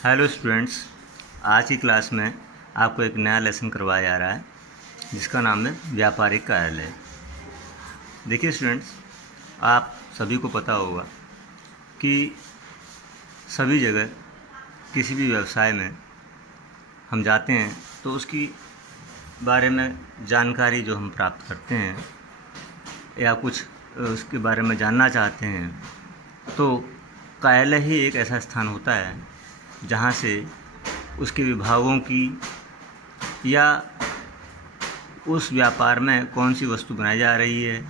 Hello students, आज की class में आपको एक नया लेसन करवाया जा रहा है जिसका नाम है व्यापारिक कार्यालय। देखिए स्टूडेंट्स, आप सभी को पता होगा कि सभी जगह किसी भी व्यवसाय में हम जाते हैं तो उसकी बारे में जानकारी जो हम प्राप्त करते हैं या कुछ उसके बारे में जानना चाहते हैं तो कार्यालय ही एक ऐसा स्थान होता है जहाँ से उसके विभागों की या उस व्यापार में कौन सी वस्तु बनाई जा रही है,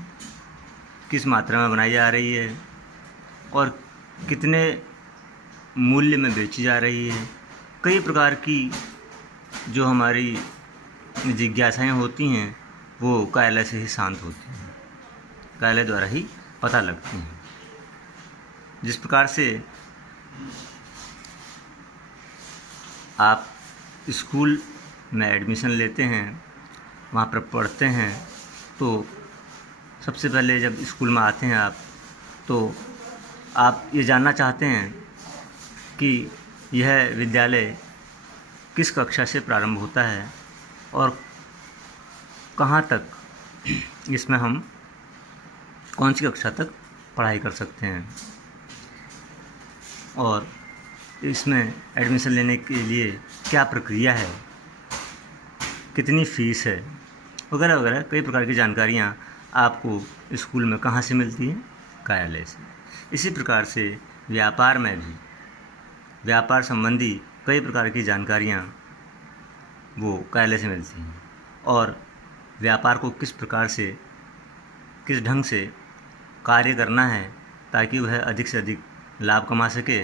किस मात्रा में बनाई जा रही है और कितने मूल्य में बेची जा रही है, कई प्रकार की जो हमारी जिज्ञासाएं होती हैं वो कार्यालय से ही शांत होती हैं, कार्यालय द्वारा ही पता लगती हैं। जिस प्रकार से आप स्कूल में एडमिशन लेते हैं, वहाँ पर पढ़ते हैं, तो सबसे पहले जब स्कूल में आते हैं आप तो आप ये जानना चाहते हैं कि यह विद्यालय किस कक्षा से प्रारंभ होता है और कहाँ तक इसमें हम कौन सी कक्षा तक पढ़ाई कर सकते हैं और इसमें एडमिशन लेने के लिए क्या प्रक्रिया है, कितनी फ़ीस है, वगैरह वगैरह कई प्रकार की जानकारियाँ आपको स्कूल में कहाँ से मिलती हैं? कार्यालय से। इसी प्रकार से व्यापार में भी व्यापार संबंधी कई प्रकार की जानकारियाँ वो कार्यालय से मिलती हैं और व्यापार को किस प्रकार से, किस ढंग से कार्य करना है ताकि वह अधिक से अधिक लाभ कमा सके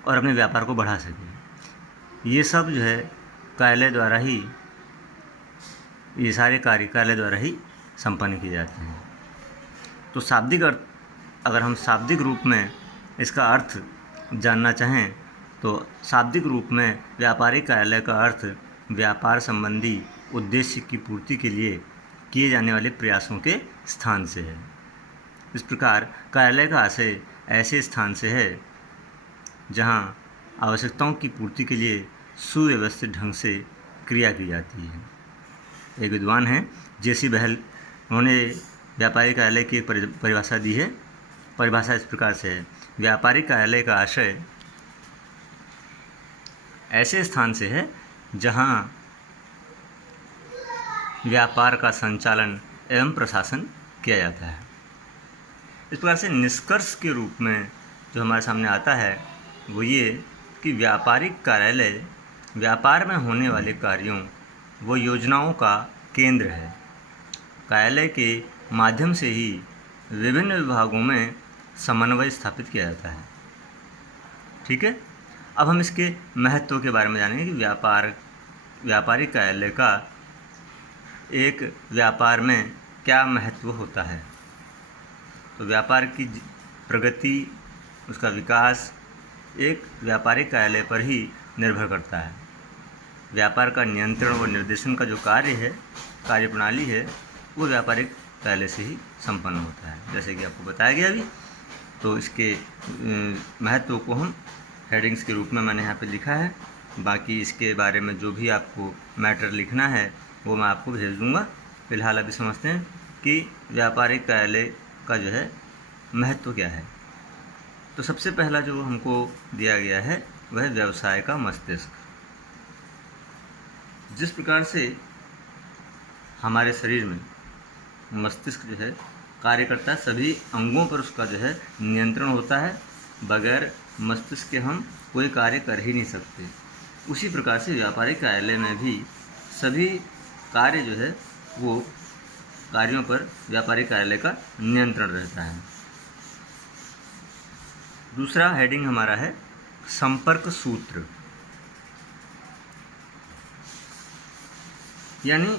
और अपने व्यापार को बढ़ा सके। ये सब जो है कार्यालय द्वारा ही, ये सारे कार्य कार्यालय द्वारा ही संपन्न किए जाते हैं। तो शाब्दिक अर्थ, अगर हम शाब्दिक रूप में इसका अर्थ जानना चाहें तो शाब्दिक रूप में व्यापारिक कार्यालय का अर्थ व्यापार संबंधी उद्देश्य की पूर्ति के लिए किए जाने वाले प्रयासों के स्थान से है। इस प्रकार कार्यालय का आशय ऐसे स्थान से है जहां आवश्यकताओं की पूर्ति के लिए सुव्यवस्थित ढंग से क्रिया की जाती है। एक विद्वान हैं जेसी बहल, उन्होंने व्यापारिक कार्यालय की एक परिभाषा दी है। परिभाषा इस प्रकार से है: व्यापारिक कार्यालय का आशय ऐसे स्थान से है जहां व्यापार का संचालन एवं प्रशासन किया जाता है। इस प्रकार से निष्कर्ष के रूप में जो हमारे सामने आता है वो ये कि व्यापारिक कार्यालय व्यापार में होने वाले कार्यों व योजनाओं का केंद्र है। कार्यालय के माध्यम से ही विभिन्न विभागों में समन्वय स्थापित किया जाता है। ठीक है, अब हम इसके महत्व के बारे में जानेंगे कि व्यापारिक कार्यालय का एक व्यापार में क्या महत्व होता है। तो व्यापार की प्रगति, उसका विकास एक व्यापारिक कार्यालय पर ही निर्भर करता है। व्यापार का नियंत्रण और निर्देशन का जो कार्य है, कार्य प्रणाली है, वो व्यापारिक कार्यालय से ही संपन्न होता है, जैसे कि आपको बताया गया अभी। तो इसके महत्व को हम हेडिंग्स के रूप में मैंने यहाँ पे लिखा है। बाकी इसके बारे में जो भी आपको मैटर लिखना है वो मैं आपको भेज दूँगा। फिलहाल अभी समझते हैं कि व्यापारिक कार्यालय का जो है महत्व क्या है। तो सबसे पहला जो हमको दिया गया है वह व्यवसाय का मस्तिष्क। जिस प्रकार से हमारे शरीर में मस्तिष्क जो है कार्य करता है, सभी अंगों पर उसका जो है नियंत्रण होता है। बगैर मस्तिष्क के हम कोई कार्य कर ही नहीं सकते। उसी प्रकार से व्यापारिक कार्यालय में भी सभी कार्य जो है वो कार्यों पर व्यापारिक कार्यालय का नियंत्रण रहता है। दूसरा हेडिंग हमारा है संपर्क सूत्र, यानी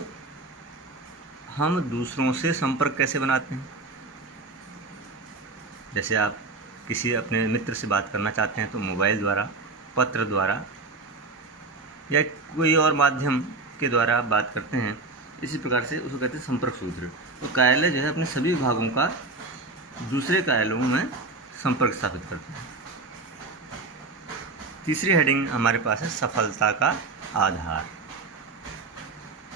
हम दूसरों से संपर्क कैसे बनाते हैं। जैसे आप किसी अपने मित्र से बात करना चाहते हैं तो मोबाइल द्वारा, पत्र द्वारा या कोई और माध्यम के द्वारा आप बात करते हैं। इसी प्रकार से उसको कहते हैं संपर्क सूत्र। तो कार्यालय जो है अपने सभी विभागों का दूसरे कार्यालयों में संपर्क स्थापित करते हैं। तीसरी हेडिंग हमारे पास है सफलता का आधार।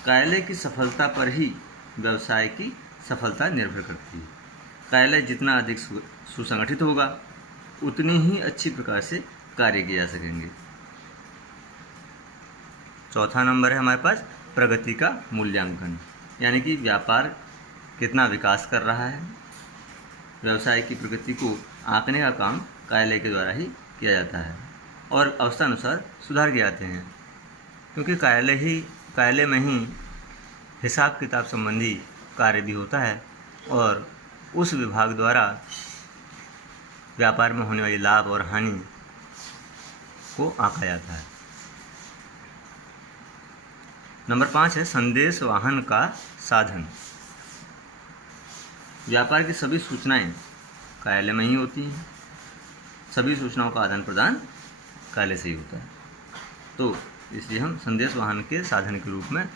कार्यालय की सफलता पर ही व्यवसाय की सफलता निर्भर करती है। कार्यालय जितना अधिक सुसंगठित होगा उतनी ही अच्छी प्रकार से कार्य किए जा सकेंगे। चौथा नंबर है हमारे पास प्रगति का मूल्यांकन, यानी कि व्यापार कितना विकास कर रहा है। व्यवसाय की प्रगति को आंकने का काम कार्यालय के द्वारा ही किया जाता है और अवस्थानुसार सुधार किए जाते हैं, क्योंकि कार्यालय में ही हिसाब किताब संबंधी कार्य भी होता है और उस विभाग द्वारा व्यापार में होने वाली लाभ और हानि को आंका जाता है। नंबर 5 है संदेश वाहन का साधन। व्यापार की सभी सूचनाएं कार्यालय में ही होती हैं। सभी सूचनाओं का आदान प्रदान कार्यालय से ही होता है, तो इसलिए हम संदेश वाहन के साधन के रूप में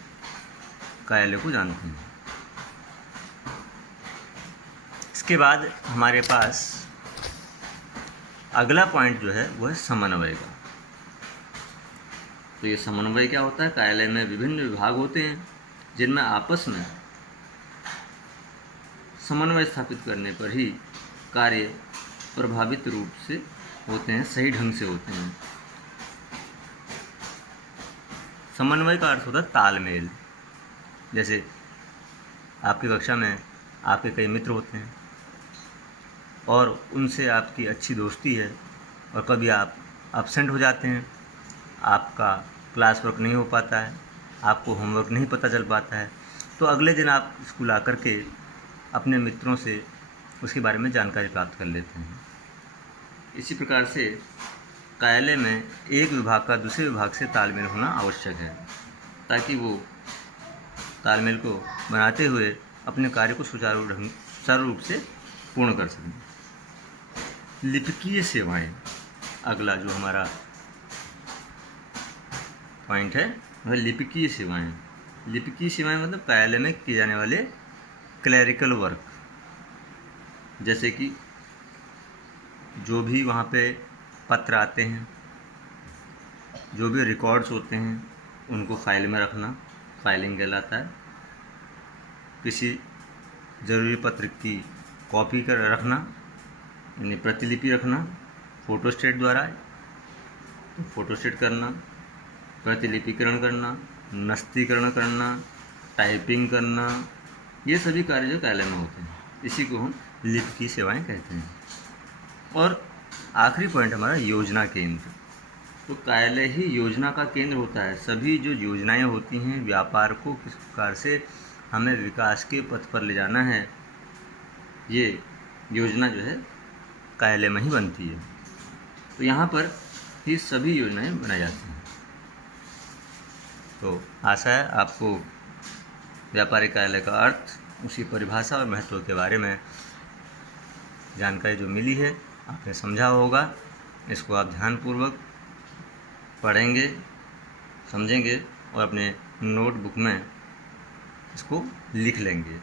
कार्यालय को जानते हैं। इसके बाद हमारे पास अगला पॉइंट जो है वो है समन्वय का। तो ये समन्वय क्या होता है? कार्यालय में विभिन्न विभाग होते हैं जिनमें आपस में समन्वय स्थापित करने पर ही कार्य प्रभावित रूप से होते हैं, सही ढंग से होते हैं। समन्वय का अर्थ होता है तालमेल। जैसे आपकी कक्षा में आपके कई मित्र होते हैं और उनसे आपकी अच्छी दोस्ती है और कभी आप एब्सेंट हो जाते हैं, आपका क्लास वर्क नहीं हो पाता है, आपको होमवर्क नहीं पता चल पाता है, तो अगले दिन आप स्कूल आकर के अपने मित्रों से उसके बारे में जानकारी प्राप्त कर लेते हैं। इसी प्रकार से कार्यालय में एक विभाग का दूसरे विभाग से तालमेल होना आवश्यक है, ताकि वो तालमेल को बनाते हुए अपने कार्य को सुचारू रूप से पूर्ण कर सकें। लिपिकीय सेवाएं, अगला जो हमारा पॉइंट है वह लिपिकीय सेवाएं। लिपिकीय सेवाएं मतलब कार्यालय में किए जाने वाले क्लरिकल वर्क, जैसे कि जो भी वहाँ पे पत्र आते हैं, जो भी रिकॉर्ड्स होते हैं उनको फाइल में रखना फाइलिंग कहलाता है। किसी ज़रूरी पत्र की कॉपी कर रखना यानी प्रतिलिपि रखना, फोटोस्टेट द्वारा तो फोटोस्टेट करना, प्रतिलिपिकरण करना, नस्तीकरण करना, टाइपिंग करना, ये सभी कार्य जो कार्यालय में होते हैं इसी को हम लिपिकीय सेवाएं कहते हैं। और आखिरी पॉइंट हमारा योजना केंद्र। तो कार्यालय ही योजना का केंद्र होता है। सभी जो योजनाएं होती हैं व्यापार को किस प्रकार से हमें विकास के पथ पर ले जाना है, ये योजना जो है कार्यालय में ही बनती है। तो यहाँ पर ही सभी योजनाएं बनाई जाती हैं। तो आशा है आपको व्यापारिक कार्यालय का अर्थ, उसकी परिभाषा और महत्व के बारे में जानकारी जो मिली है आपने समझा होगा। इसको आप ध्यानपूर्वक पढ़ेंगे, समझेंगे और अपने नोटबुक में इसको लिख लेंगे।